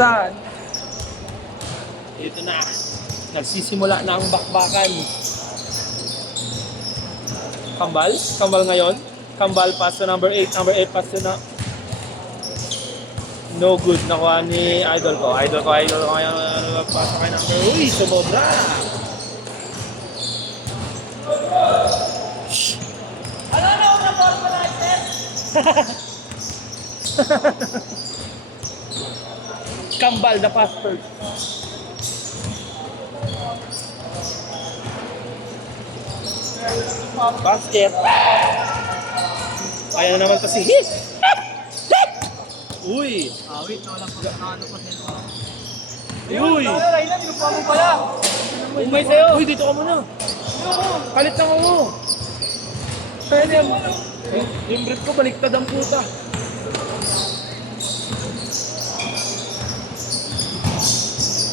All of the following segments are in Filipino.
Saan? Ito na. Nagsisimula na ang bakbakan. Kambal? Kambal ngayon? Kambal pass to number 8. Number 8 pass to na... No good. Nakuha ni idol ko. Idol ko. Pass to kay number... Uy! Sumobra! Ano na una ball pa natin? Kambal the pass first. Basket. Ayan na naman to si Hit. Uy. Wait, wala pa ano pa sila. Uy. Rayna, binupa mo pala. Umay sa'yo. Uy, dito ka muna. Palit na mo. Pwede yan. Yung brief ko, baliktad ang puta.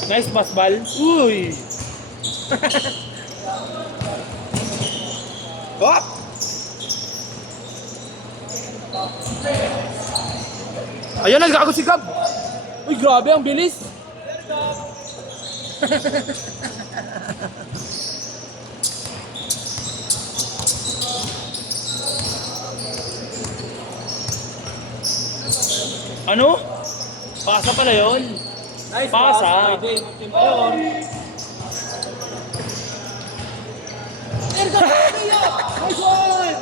Nice pass ball. Uy. Hop! Ayun, nagkago si Gab. Uy, grabe, ang bilis. Ano? Pasa pala yun. Nice Pasa. Ayun. Nice one!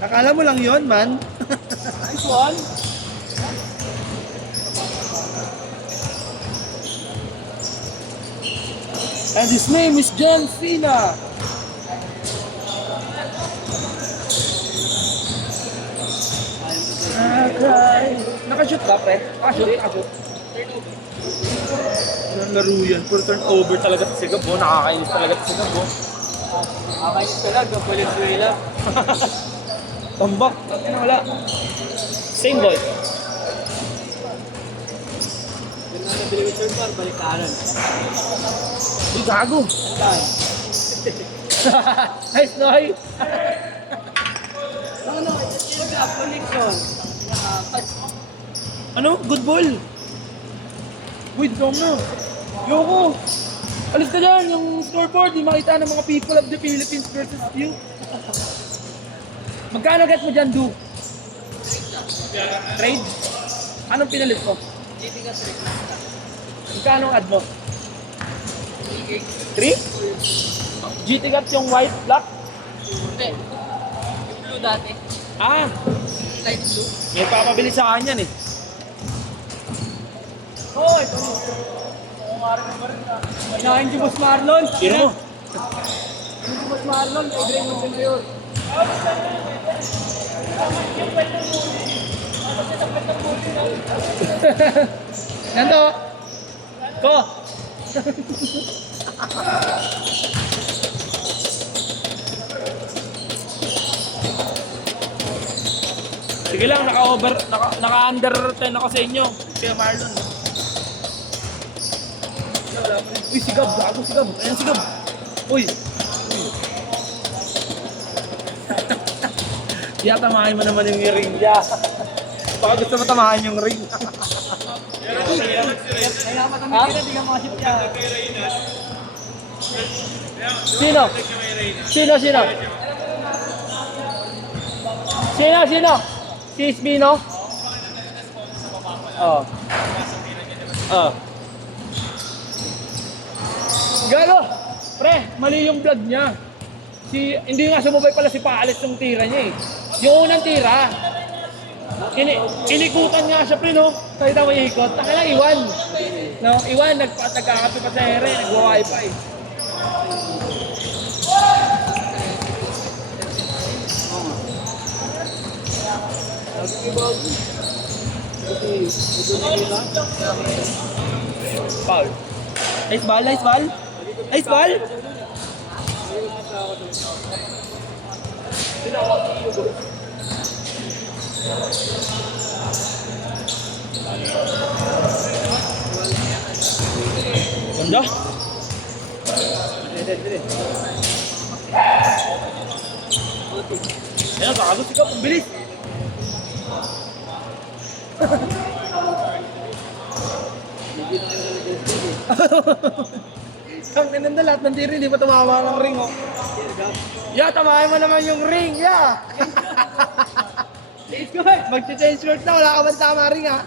Nakala mo lang yun, man. Nice one! And his name is John Cena. Nakashoot ka, pre? Nakashoot. Anong laro yan? Puro turnover talaga si Gabo. Nakakainis talaga si Gabo. Nakakainis talaga, Valenzuela. Tambak. Ano wala? Same boy. Yan na nabili yung third bar, balik kanan. Uy, gago. Saan? Nice, Noy. Ano? Yung connection. Ano? Good ball. Wait, dong na. Yoko. Alis ka dyan. Yung scoreboard, di makita ng mga people of the Philippines versus you. Magkano get mo dyan, Du? Trade? Anong pinalit ko? GT ka trick lang ka. Magkano ang ad mo? 3? GT Gat yung white, black? Hindi. Yung blue dati. Ah, Light blue. may papabili sa akin yan eh. Oh, ito. Inahin si Boss Marlon. Tira mo. Si Boss Marlon, kay Draymond Jr. Nando. Ko. Sige lang, naka-under 10 ako sa inyo. Kaya Marlon. Uy, si Gab, gago si Gab. Ayan si Gab. Uy. Tamahin mo naman yung ring niya. Baka gusto mo tamahan yung ring. Kaya matamit ka, di ka makasip ka. Sino? Sino? Sino? Si Espino? Oh. Oh. Gago! Pre, mali yung vlog niya. Hindi nga sumubay pala si Paalis yung tira niya eh. Yung unang tira. Inikutan niya siya, pre, no? Kahit ako ikot. Taka lang, Iwan. No, Iwan, nagkakape pa sa ere, nagwa-wifi. Foul. Nice ball. Ganda. Ayan, kakagos ikaw, pambilis. Ang inanda lahat ng tiro, hindi pa tumama ng ring, oh. Yeah, tamahin mo naman yung ring, yeah. Mag-change short na, wala ka man tama ring, ha.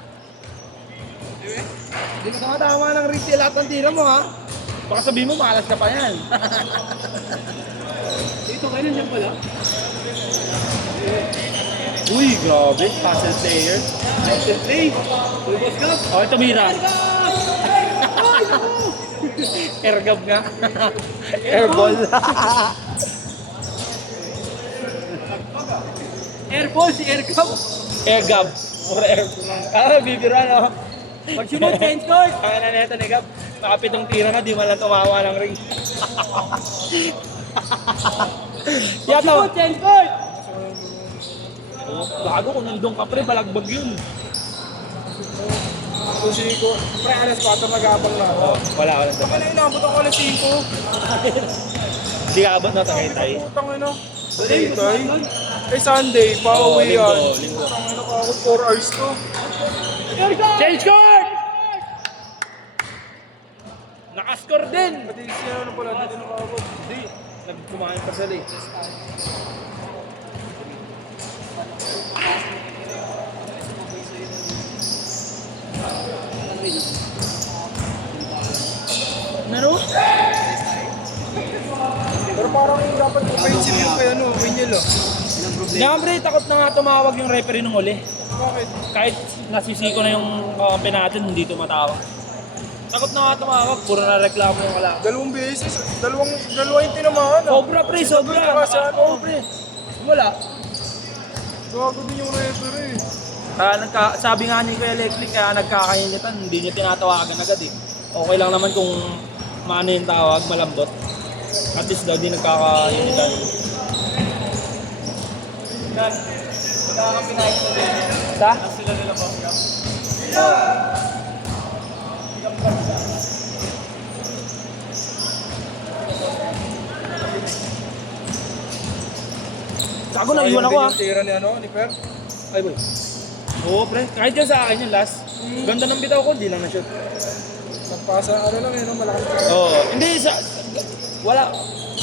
Hindi ka tama ng ring lahat ng tiro mo, ha. Baka sabihin mo, malas ka pa yan. Dito kayo nandiyan pala. Uy, grabe, puzzle player. Puzzle play. Uy, boss ka. Oh, ito Mira. Airgab nga. Airball. Airball, si Aircap. Airgab. Or airball. Ah, bibira, no? Pag-sumot, change court. Kaya na neto ni Gab. Nakapitong tira na, di man lang tumawa ng ring. Yata. Pag-sumot, change court. Bago kung nandun ka pre, balagbag yun. Susi ko. Pre, alas 4 mag-abang na ako. Oh, wala ka lang Baka na inabot ako alas 5. Hindi ka abot na Tagaytay. Putang ina. Tagaytay? Eh, Sunday, pauwi yan. Linggo. Putang ina ka ako, 4 hours to. Change court! Nakascore din! Pati siya ano pala, dito na ako. Hindi, nagkumain pa sila eh. Ano? Pero parang yung dapat offensive yung kay ano, Winyel oh. Siyempre, takot na nga tumawag yung referee nung uli. Bakit? Kahit nasisiko na yung kampi natin, hindi tumatawag. Takot na nga tumawag, puro na reklamo yung wala. Dalawa yung tinamaan ah. Sobra pre, sobra. Kasi ano? Oo pre. Wala. Gago din yung referee. Sabi nga ni Kuya Electric, kaya nagkakainitan, hindi niya tinatawagan agad eh. Okay lang naman kung maano yung tawag, malambot. At least daw di nagkakainitan. Yan. Magkakapinahit na din. Sa? Sila nila ba? Sago na, iwan ako ah. Yung tira ni ano, ni Per. Ay boy. Oo pre, kahit yan sa akin yung last. Ganda ng bitaw ko, di lang na-shoot. Nagpasa, ano lang yun, malaking tira. Oo. Hindi sa... Wala.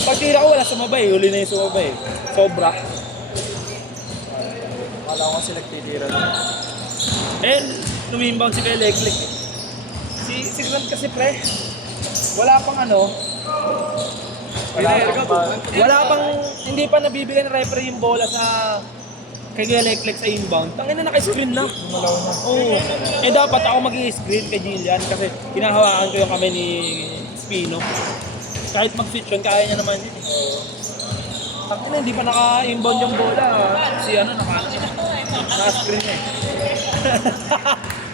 Pagtira ko wala sumabay, huli na yung sumabay. Sobra. Kala ko kasi nagtitira lang. Eh, lumimbound si Kuya Electric. Si Grant kasi pre, wala pang ano, wala pang, hindi pa nabibigay ng referee yung bola sa kay Kuya Electric sa inbound. Tangina na naka-screen na. Malaw na. Oo. Eh dapat ako mag-i-screen kay Jillian kasi hinahawakan ko yung kami ni Spino. Kahit mag-switch yun, kaya niya naman yun. Tangina, hindi pa naka-inbound yung bola. Si ano, naka-screen na eh.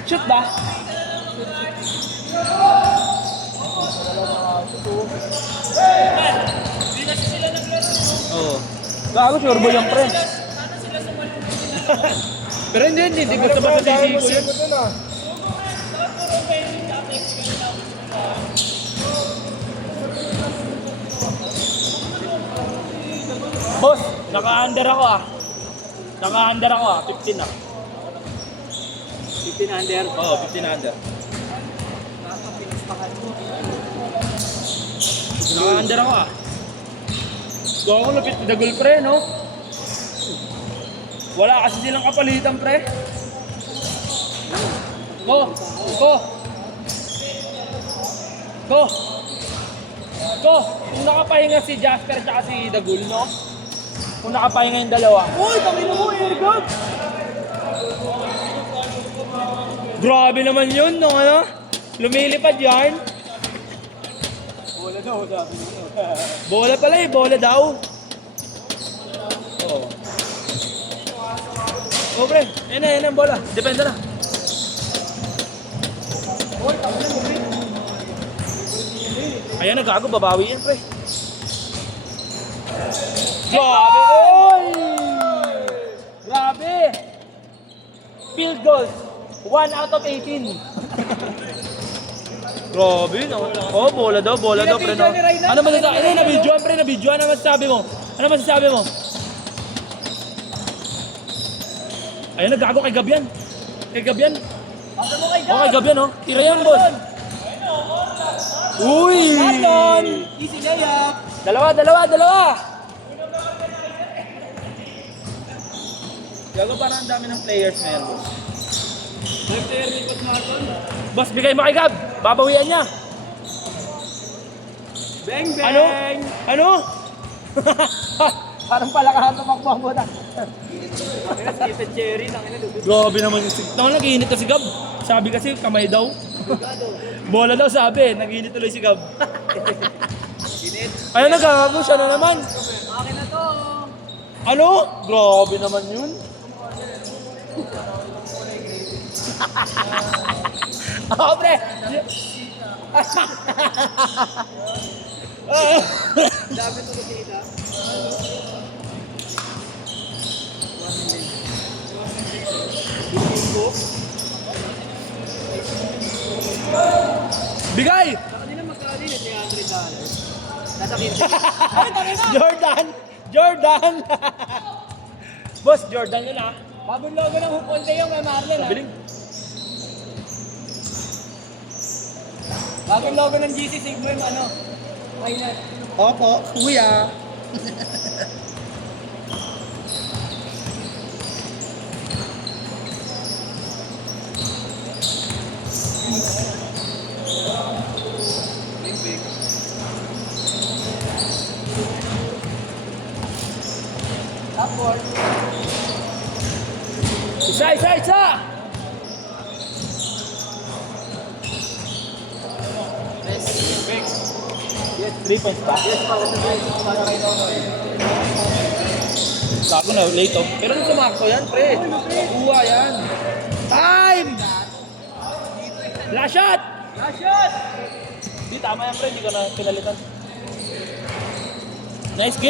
Shoot ba? Oo. Gago, sure ba yung pre? Pero hindi gusto ba sa sisi ko yun? Boss, naka-under ako ah. Naka-under ako ah, 15 ah. 15 under. Oo, 15 under. Naka-under ako ah. Gawa ko lapit ni Dagol pre, no? Wala kasi silang kapalitan pre. Go! Go! Go! Go! Kung nakapahinga si Jasper at si Dagol, no? Kung nakapahinga yung dalawa. Uy, tangina mo, Airgun! Grabe naman yun, no? Ano? Lumilipad yan. Wala daw, sabi niyo. Bola pala eh, bola daw. Oo. Oh, pre. Yan na ang bola. Depende na. Ayan na, gago. Babawi yan, pre. Grabe! Oy! Grabe! Field goals. 1 out of 18. Grabe, no? Oh, bola daw, pre, no? Ano masasabi? Ano, nabidyoan, pre, nabidyoan. Ano masasabi mo? Ano masasabi mo? Ayun, naggago kay Gabian. Kay Gabian. Pasa mo kay Oh, kay Gabian, oh. Tira yan, boss. Uy! Marlon! Easy layup! Dalawa! Gago, parang ang dami ng players ngayon, boss. May player ni Coach Marlon. Boss, bigay mo kay Gab. Babawian niya. Bang bang! Ano? Parang palakahan tumakbo ang buta. Stephen Cherry, tangina dugo. Grabe naman yung sig. Naman, nag-iinit na si Gab. Sabi kasi, kamay daw. Bola daw sabi, nag-iinit tuloy si Gab. Ayun, nagkakago siya na naman. Akin na to! Ano? Grabe naman yun. Oo, pre. Dami to kita. Bigay! Sa kanila magkano yun? $300. Nasa 15. Jordan! Boss, Jordan yun ah. Bagong logo ng Hoop All Day yung kay Marlon ha. Biling. Bagong logo ng GC Sigma yung ano. Ayun. Opo, kuya. Tapos, Isa! Yes, 3 points pa. yes, para kay Nonoy. Bago na, late off. Pero nung sumakto yan, pre. Kuha yan. Time! Last shot! Last shot! Di, tama yan, pre. Hindi ko na pinalitan. Nice game.